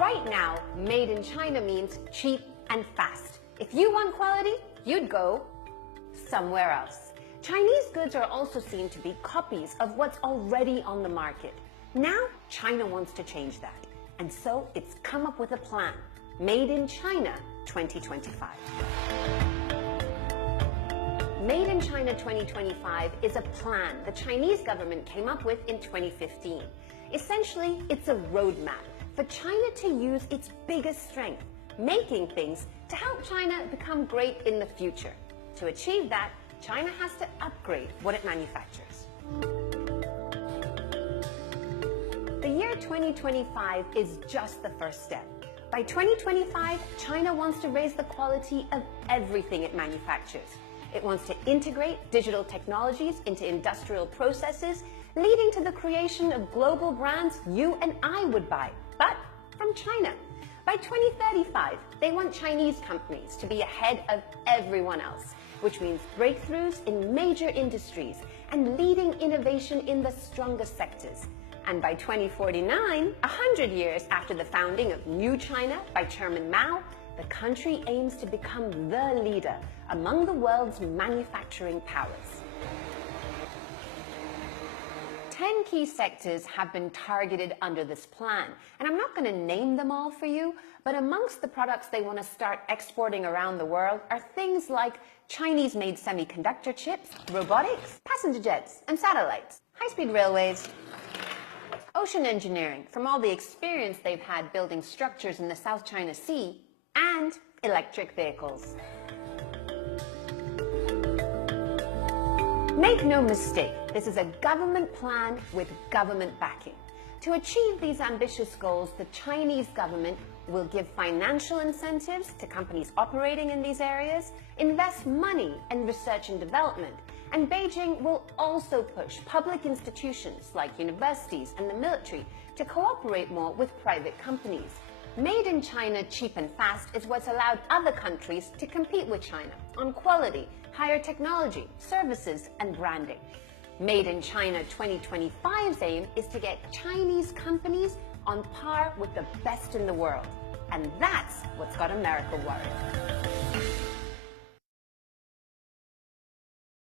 Right now, made in China means cheap and fast. If you want quality, you'd go somewhere else. Chinese goods are also seen to be copies of what's already on the market. Now, China wants to change that. And so it's come up with a plan, Made in China 2025. Made in China 2025 is a plan the Chinese government came up with in 2015. Essentially, it's a roadmap for China to use its biggest strength, making things, to help China become great in the future. To achieve that, China has to upgrade what it manufactures. The year 2025 is just the first step. By 2025, China wants to raise the quality of everything it manufactures. It wants to integrate digital technologies into industrial processes, leading to the creation of global brands you and I would buy, but from China. By 2035, they want Chinese companies to be ahead of everyone else, which means breakthroughs in major industries and leading innovation in the strongest sectors. And by 2049, 100 years after the founding of New China by Chairman Mao, the country aims to become the leader among the world's manufacturing powers. 10 key sectors have been targeted under this plan, and I'm not going to name them all for you, but amongst the products they want to start exporting around the world are things like Chinese-made semiconductor chips, robotics, passenger jets and satellites, high-speed railways, ocean engineering from all the experience they've had building structures in the South China Sea, and electric vehicles. Make no mistake, this is a government plan with government backing. To achieve these ambitious goals, the Chinese government will give financial incentives to companies operating in these areas, invest money in research and development, and Beijing will also push public institutions like universities and the military to cooperate more with private companies. Made in China cheap and fast is what's allowed other countries to compete with China on quality, higher technology, services, and branding. Made in China 2025's aim is to get Chinese companies on par with the best in the world. And that's what's got America worried.